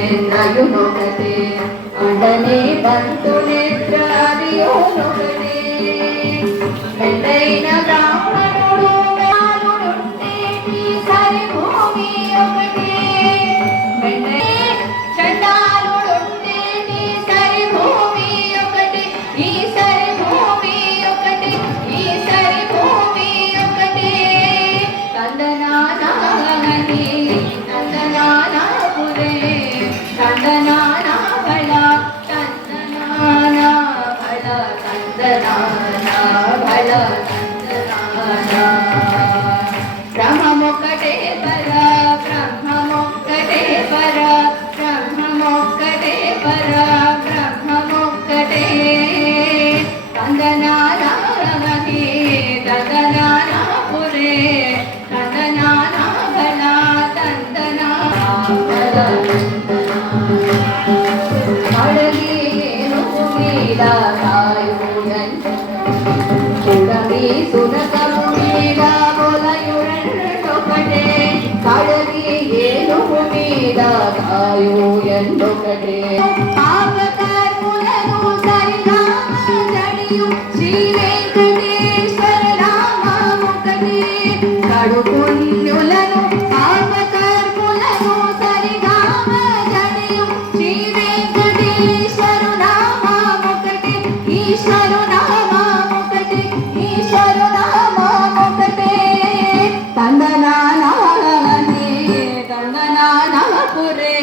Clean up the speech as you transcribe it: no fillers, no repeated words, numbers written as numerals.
నేత్రయునొకటే అండనే బంతు నేత్రాదియునొకటే మెండైన బ్రాహ్మణుడు వ్యాలుడుంటే ఈ సరి భూమి ఒకటే మెండై చండాలుడుంటే ఈ సరి భూమి ఒకటే ఈ సరి భూమి ఒకటే ఈ సరి భూమి ఒకటే తందనానాగని తందనానాపురే తందనానా భళ తందనానా భళ తందనానా భళ తందనానా బ్రహ్మమొక్కటే పర బ్రహ్మమొక్కటే పర బ్రహ్మమొక్కటే పర బ్రహ్మమొక్కటే తందనానాగని తందనానాపురే తందనానా భళ తందనానా భళ అడగేను మీద కాయుడంటే చూడమి సునకము మీద మొలయుడొకటే కడగి ఏనుగు మీద కాయు ఎందొకటే పాపకర్ములను సరినామ జడియు శ్రీ వెంకటేశ్వర నామముకటే కడు పుణ్యులను పాపకర్ములను సరినామ జడియు శ్రీ వెంకటేశ్వర నామముకటే ఈశ్వరు నామముకటే ఈశ్వరు నామముకటే తందనానాగని తందనానాపురే